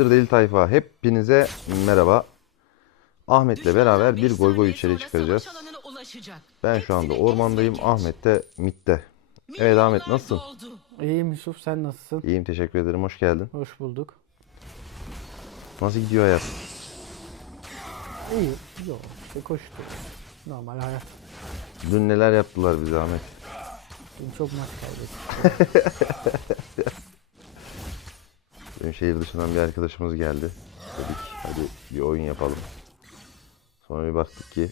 Yapıştır Deli Tayfa. Hepinize merhaba. Ahmet'le beraber bir goy goy içeri çıkaracağız. Ben şu anda ormandayım. Ahmet de midde. Evet Ahmet nasılsın? İyiyim Yusuf sen nasılsın? İyiyim teşekkür ederim. Hoş geldin. Hoş bulduk. Nasıl gidiyor hayat? İyi. Yok. İşte koştu. Normal hayat. Dün neler yaptılar bize Ahmet? Dün çok maç kaybettik. Dün şehir dışından bir arkadaşımız geldi. Dedik hadi bir oyun yapalım. Sonra bir baktık ki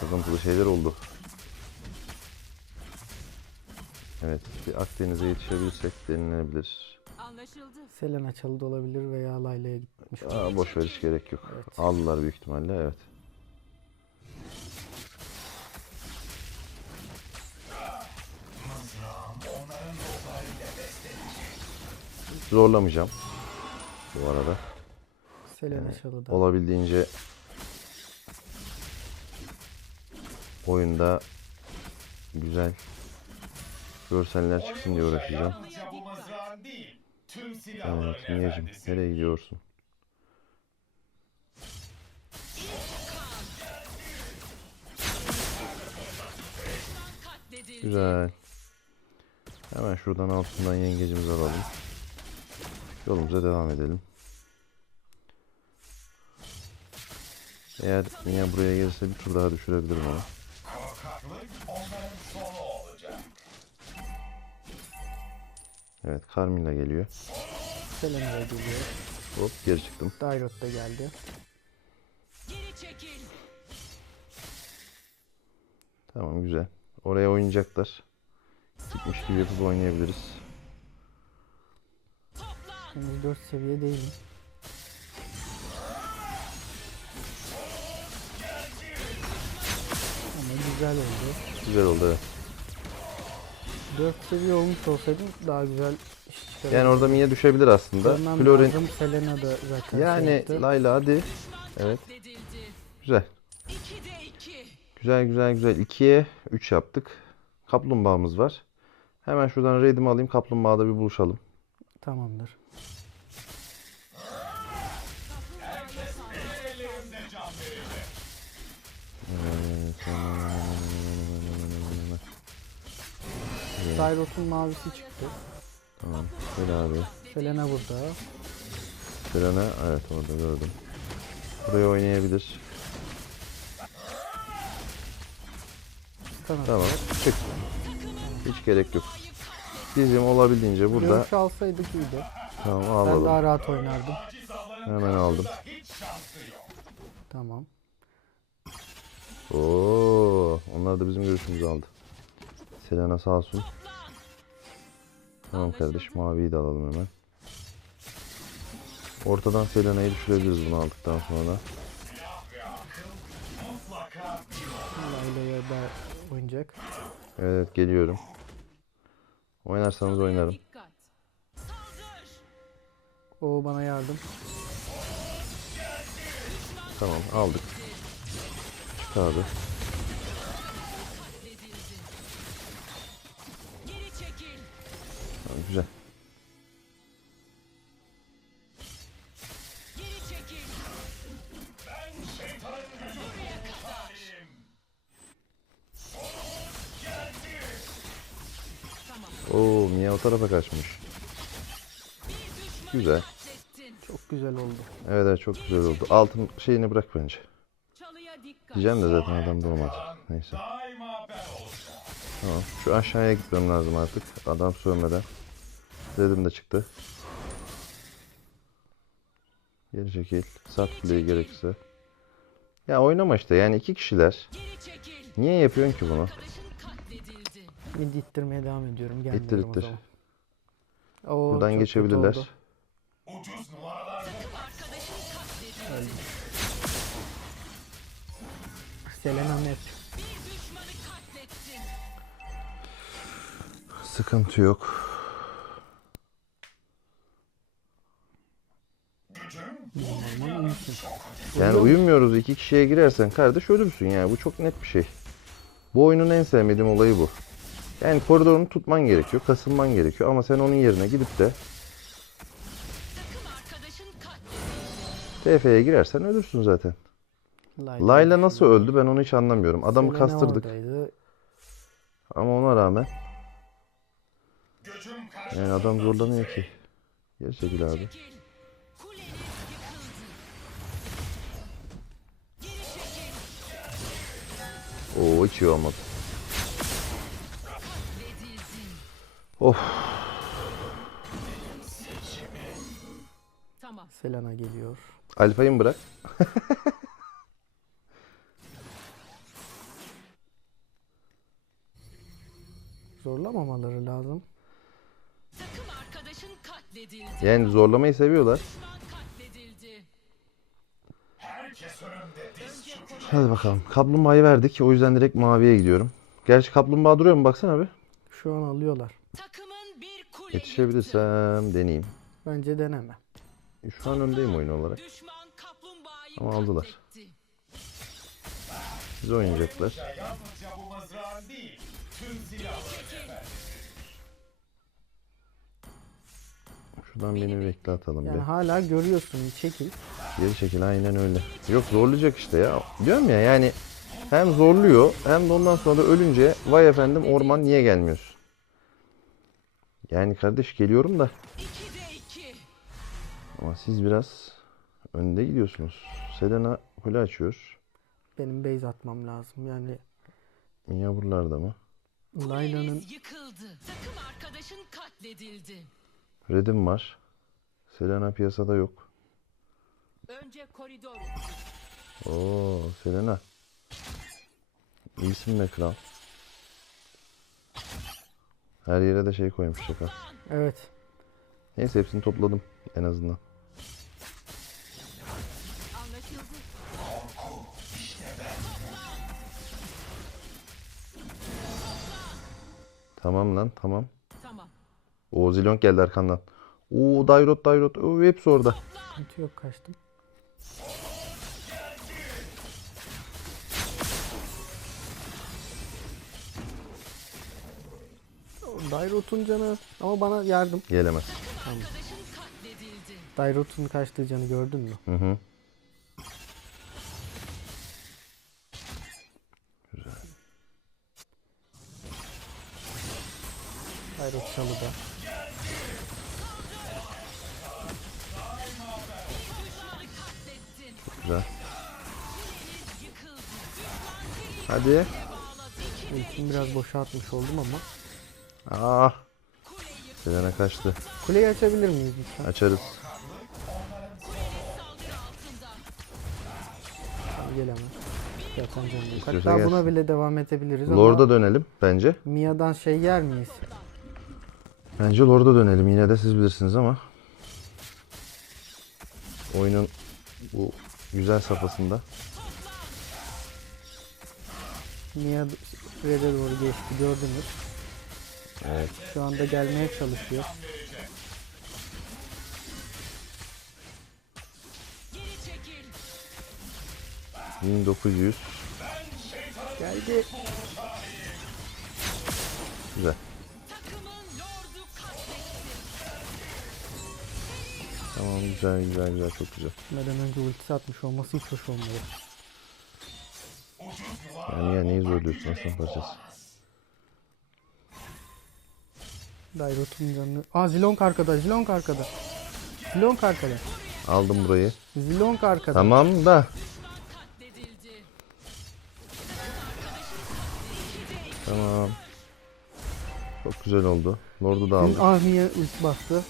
sıkıntılı şeyler oldu. Evet bir Akdeniz'e yetişebilirsek denilebilir. Anlaşıldı. Selena çalıda olabilir veya Layla'ya gitmiş. Aa, boş ver hiç gerek yok. Evet. Aldılar büyük ihtimalle evet. Zorlamayacağım. Bu arada. Selena çalıda. Olabildiğince oyunda güzel görseller çıksın diye uğraşacağım. Evet Niyeciğim nereye gidiyorsun? Güzel. Hemen şuradan altından yengecimizi alalım. Yolumuza devam edelim. Eğer niye buraya gelirse bir tur daha düşürebilirim onu. Evet Carmilla geliyor. Selena'ya geliyor. Hop geri çıktım. Dairot da geldi. Geri çekil. Tamam güzel. Oraya oynayacaklar. Gitmiş gibi yapıp oynayabiliriz. Henüz 4 seviye değilim. Ama güzel oldu. Güzel oldu evet. 4 seviye olmuş olsaydım daha güzel iş çıkarırdım. Yani orada Mia düşebilir aslında. Görmem Florin lazım. Selena da zaten şey yani yaptı. Layla hadi. Evet güzel. 2'de 2. Güzel güzel güzel. 2'ye 3 yaptık. Kaplumbağamız var. Hemen şuradan raid'imi alayım. Kaplumbağada bir buluşalım. Tamamdır. Dairot'un mavisi çıktı. Tamam. Gel abi. Selena burada. Selena evet orada gördüm. Buraya oynayabilir. Tamam. Tamam. Çık. Hiç gerek yok. Bizim olabildiğince burada Görüş alsaydık iyiydi. tamam Ben alalım. daha rahat oynardım. Hemen aldım. Tamam. Oo, onlar da bizim görüşümüzü aldı. Selena sağ olsun. Tamam kardeş maviyi de alalım hemen. Ortadan Selena'yı düşürebiliriz bunu aldıktan sonra. Layla'ya da oynayacak. Evet geliyorum. Oynarsanız oynarım. O bana yardım. Tamam aldık. Çık abi. Tamam, güzel. Oo Mia o tarafa kaçmış. Güzel. Çok güzel oldu. Evet evet çok güzel oldu. Altın şeyini bırak bence. Diyeceğim de zaten adam da olmadı. Neyse. Tamam. Şu aşağıya gitmem lazım artık. Adam sövmeden. Dedim de çıktı. Geri çekil. Sat kuleyi gerekirse. Ya oynama işte yani iki kişiler. Niye yapıyorsun ki bunu? Arkadaşın katledildi. Mid ittirmeye devam ediyorum. Gelmiyorum İttir o ittir. zaman. Oo, Buradan çok kötü geçebilirler. oldu. Ucuz Selena Map. Sıkıntı yok. Yani uyumuyoruz iki kişiye girersen kardeş ölürsün yani bu çok net bir şey. Bu oyunun en sevmediğim olayı bu. Yani koridorunu tutman gerekiyor, kasılman gerekiyor ama sen onun yerine gidip de TF'ye girersen ölürsün zaten. Layla, Layla nasıl öldü ben onu hiç anlamıyorum. Adamı Selena kastırdık oradaydı. ama ona rağmen yani adam zorlanıyor ki. Geri çekil abi. Oo hiç iyi olmadı. Of. Tamam. Selena geliyor. Alfa'yı mı bırak? Zorlamamaları lazım. Takım arkadaşın katledildi. Yani zorlamayı seviyorlar. Hadi bakalım. Kaplumbağayı verdik. O yüzden direkt maviye gidiyorum. Gerçi kaplumbağa duruyor mu? Baksana bir. Şu an alıyorlar. takımın bir kule yıktı. Yetişebilirsem deneyeyim. Bence deneme. Şu an öndeyim oyun olarak. Ama aldılar. Siz oynayacaklar. Şuradan beni bekle atalım Yani bir. hala görüyorsun çekil. Geri çekil aynen öyle. Yok zorlayacak işte ya. Diyorum ya yani hem zorluyor hem de ondan sonra da ölünce vay efendim orman niye gelmiyorsun? Yani kardeş geliyorum da 2'de 2. ama siz biraz önde gidiyorsunuz. Selena kule açıyor. Benim base atmam lazım. Yani Mia buralarda mı? Layla'nın Kuleniz yıkıldı. Takım arkadaşın katledildi. Red'im var. Selena piyasada yok. Önce koridor. Oo Selena. İyisin be kral. Her yere de şey koymuş şaka. evet Neyse hepsini topladım en azından. Tamam lan. Tamam. O Zilong geldi arkandan. Oo Dairot Dairot. Oo, hepsi orada. sıkıntı yok kaçtım. Dairot'un canı ama bana yardım. Gelemez. Katledildi. Dairot'un kaçtığı canı gördün mü? Hı hı. Dairot çalıda. Güzel. Hadi. Ultimi biraz boşa atmış oldum ama. Ah. Selena kaçtı. Kuleyi açabilir miyiz lütfen? Açarız. Yatan canı yok. İstiyorsa Hatta buna bile devam edebiliriz Lord'a ama dönelim bence. Mia'dan şey yer miyiz? Bence Lord'a dönelim. Yine de siz bilirsiniz ama. Oyunun bu güzel safhasında. Mia Red'e doğru geçti gördünüz. Evet. Şu anda gelmeye çalışıyor. Geri çekil. 1900. Geldi. Güzel. Tamam güzel güzel güzel çok güzel. Neden önce ultisi atmış olması hiç hoş olmadı. Yani ya neyi zorluyorsun aslan parçası. Dairot'un canını... Aa Zilong arkada, Zilong arkada. Zilong arkada. Aldım burayı. Zilong arkada. Tamam da. Tamam. Çok güzel oldu. Lord'u da aldım. Ah ulti bastı.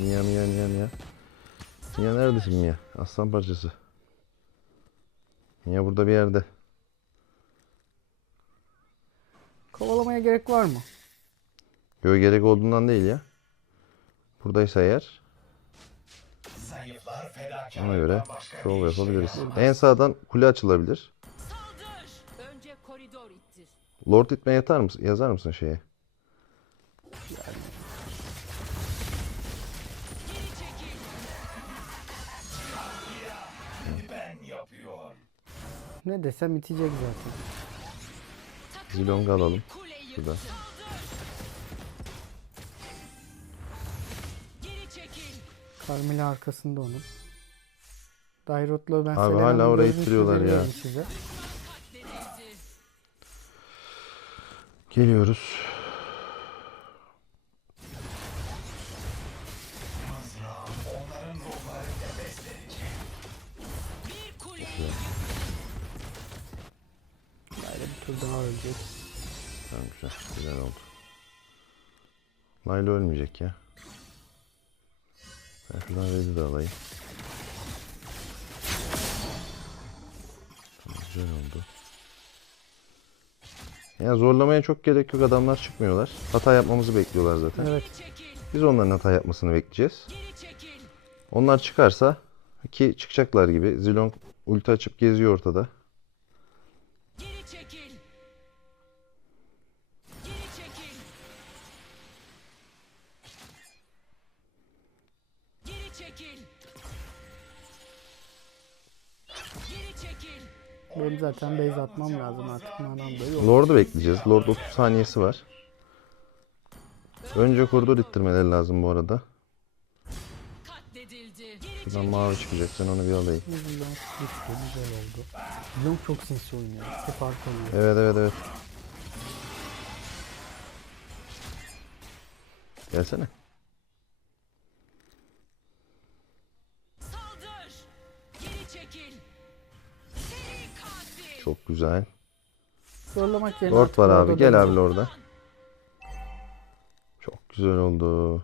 Mia Mia Mia Mia. Mia neredesin Mia? Aslan parçası. Mia burada bir yerde. Kovalamaya gerek var mı? Yo gerek olduğundan değil ya. Buradaysa eğer ona göre başka şov şey yapabiliriz. En sağdan kule açılabilir. Saldır. Önce koridor ittir. Lord itme yatar mısın? Yazar mısın şeye? Ne desem itecek zaten. Zilong'u alalım. Şurada. Carmela arkasında onun. Dairot'la ben Abi hala orayı ittiriyorlar ya. Size. Geliyoruz. Layla ölmeyecek ya. Ben şuradan red'i de alayım. Tamam güzel oldu. Ya zorlamaya çok gerek yok. Adamlar çıkmıyorlar. Hata yapmamızı bekliyorlar zaten. Evet. Biz onların hata yapmasını bekleyeceğiz. Onlar çıkarsa ki çıkacaklar gibi. Zilong ulti açıp geziyor ortada. Çekil. Geri çekil. Benim zaten base atmam lazım artık. Manam da yok. Lord'u bekleyeceğiz. Lord 30 saniyesi var. Önce koridor ittirmeleri lazım bu arada. Şuradan mavi çıkacak. Ben onu bir alayım. Gitti. Güzel oldu. Zilong çok sinsi oynuyor. Hep arkalıyor. Evet evet evet. Gelsene. Çok güzel. Zorlamak yerine Lord var abi. Gel abi Lord'a. Çok güzel oldu.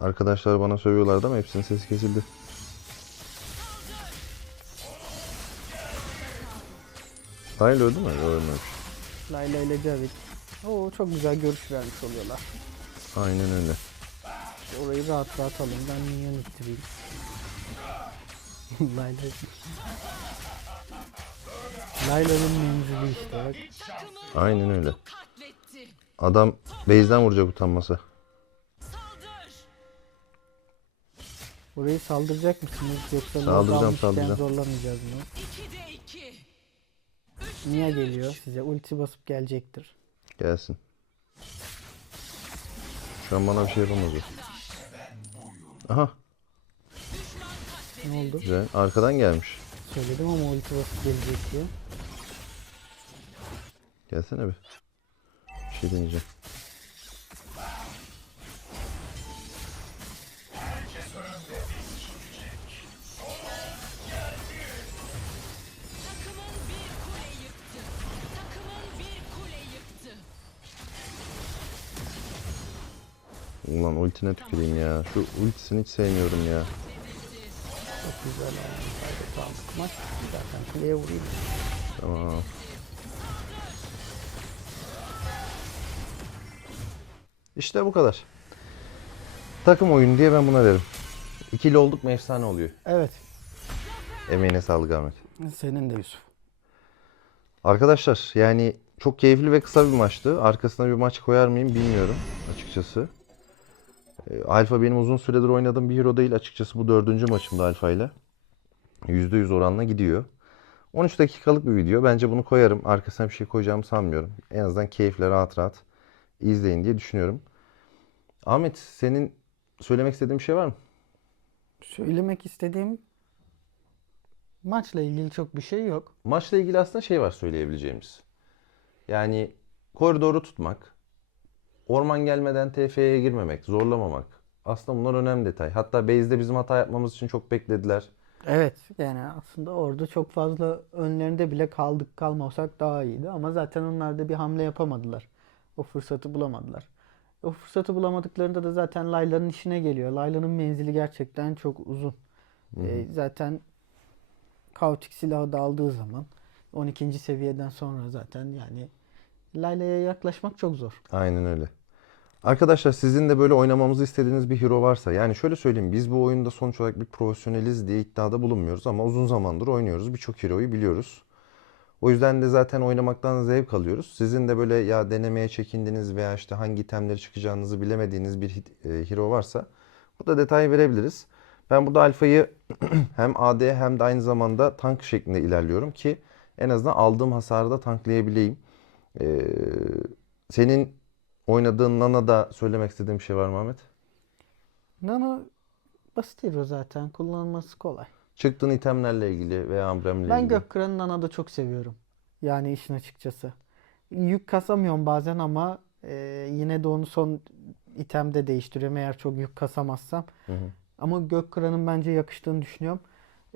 Arkadaşlar bana sövüyorlardı ama hepsinin sesi kesildi. Hayır öldü mü? Ölmemiş. Layla ile Javid. Oo çok güzel görüş vermiş oluyorlar. Aynen öyle. Orayı rahat rahat alın. Ben minyon ittireyim. Layla... Layla'nın menzili işte bak. Aynen öyle. Adam base'den vuracak utanması. Orayı saldıracak mısınız yoksa Saldıracağım, saldıracağım. Zorlamayacağız mı? Niye geliyor size? Ulti basıp gelecektir. Gelsin. Şu an bana bir şey yapamaz. Aha Ne oldu? güzel. Arkadan gelmiş. Söyledim ama ulti basıp gelecek diye. Gelsene bir. Bir şey deneyeceğim. Ulan ultine tüküreyim ya. Şu ultisini hiç sevmiyorum ya. Güzel oldu. Haydi aldık maç. Zaten kuleye vurayım. Tamam. İşte bu kadar. Takım oyunu diye ben buna derim. İkili olduk mu efsane oluyor. Evet. Emeğine sağlık Ahmet. Senin de Yusuf. Arkadaşlar yani çok keyifli ve kısa bir maçtı. Arkasına bir maç koyar mıyım bilmiyorum açıkçası. Ee, Alfa benim uzun süredir oynadığım bir hero değil açıkçası. Bu dördüncü maçımda Alfa ile. %100 oranla gidiyor. 13 dakikalık bir video. Bence bunu koyarım. Arkasına bir şey koyacağımı sanmıyorum. En azından keyifle rahat rahat izleyin diye düşünüyorum. Ahmet senin söylemek istediğin bir şey var mı? Söylemek istediğim maçla ilgili çok bir şey yok. Maçla ilgili aslında şey var söyleyebileceğimiz. Yani koridoru tutmak, orman gelmeden TF'ye girmemek, zorlamamak. Aslında bunlar önemli detay. Hatta base'de bizim hata yapmamız için çok beklediler. Evet yani aslında orada çok fazla önlerinde bile kaldık kalmasak daha iyiydi ama zaten onlar da bir hamle yapamadılar. O fırsatı bulamadılar. O fırsatı bulamadıklarında da zaten Layla'nın işine geliyor. Layla'nın menzili gerçekten çok uzun. Ee, zaten kaotik silahı da aldığı zaman 12. seviyeden sonra zaten yani Layla'ya yaklaşmak çok zor. Aynen öyle. Arkadaşlar sizin de böyle oynamamızı istediğiniz bir hero varsa yani şöyle söyleyeyim biz bu oyunda sonuç olarak bir profesyoneliz diye iddiada bulunmuyoruz ama uzun zamandır oynuyoruz. Birçok hero'yu biliyoruz. O yüzden de zaten oynamaktan zevk alıyoruz. Sizin de böyle ya denemeye çekindiğiniz veya işte hangi itemleri çıkacağınızı bilemediğiniz bir e, hero varsa burada detay verebiliriz. Ben burada alfayı hem AD hem de aynı zamanda tank şeklinde ilerliyorum ki en azından aldığım hasarı da tanklayabileyim. Ee, senin oynadığın Nana'da söylemek istediğim bir şey var mı Ahmet? Nano basit hero zaten kullanılması kolay. Çıktığın itemlerle ilgili veya amblemle Ben ilgili. Gökkıran'ın Ana'da çok seviyorum. Yani işin açıkçası. Yük kasamıyorum bazen ama e, yine de onu son itemde değiştiriyorum eğer çok yük kasamazsam. Hı hı. Ama Gökkıran'ın bence yakıştığını düşünüyorum.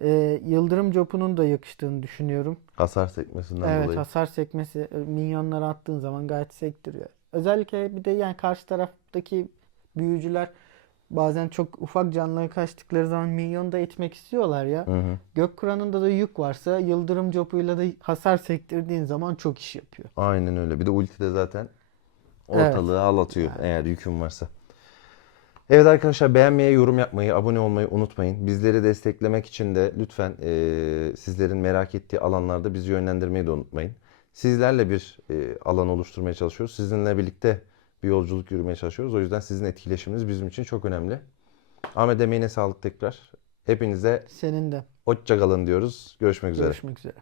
E, Yıldırım Copu'nun da yakıştığını düşünüyorum. Hasar sekmesinden Evet dolayı. hasar sekmesi e, minyonlara attığın zaman gayet sektiriyor. Özellikle bir de yani karşı taraftaki büyücüler bazen çok ufak canlıya kaçtıkları zaman minyon da itmek istiyorlar ya. Hı hı. Gökkuran'ında da yük varsa Yıldırım Copu'yla da hasar sektirdiğin zaman çok iş yapıyor. Aynen öyle. Bir de ulti de zaten Evet. ortalığı ağlatıyor eğer yükün varsa. Evet arkadaşlar beğenmeyi, yorum yapmayı, abone olmayı unutmayın. Bizleri desteklemek için de lütfen eee, sizlerin merak ettiği alanlarda bizi yönlendirmeyi de unutmayın. Sizlerle bir eee, alan oluşturmaya çalışıyoruz. Sizinle birlikte bir yolculuk yürümeye çalışıyoruz. O yüzden sizin etkileşiminiz bizim için çok önemli. Ahmet emeğine sağlık tekrar. Hepinize Senin de. hoşça kalın diyoruz. Görüşmek üzere. Görüşmek üzere.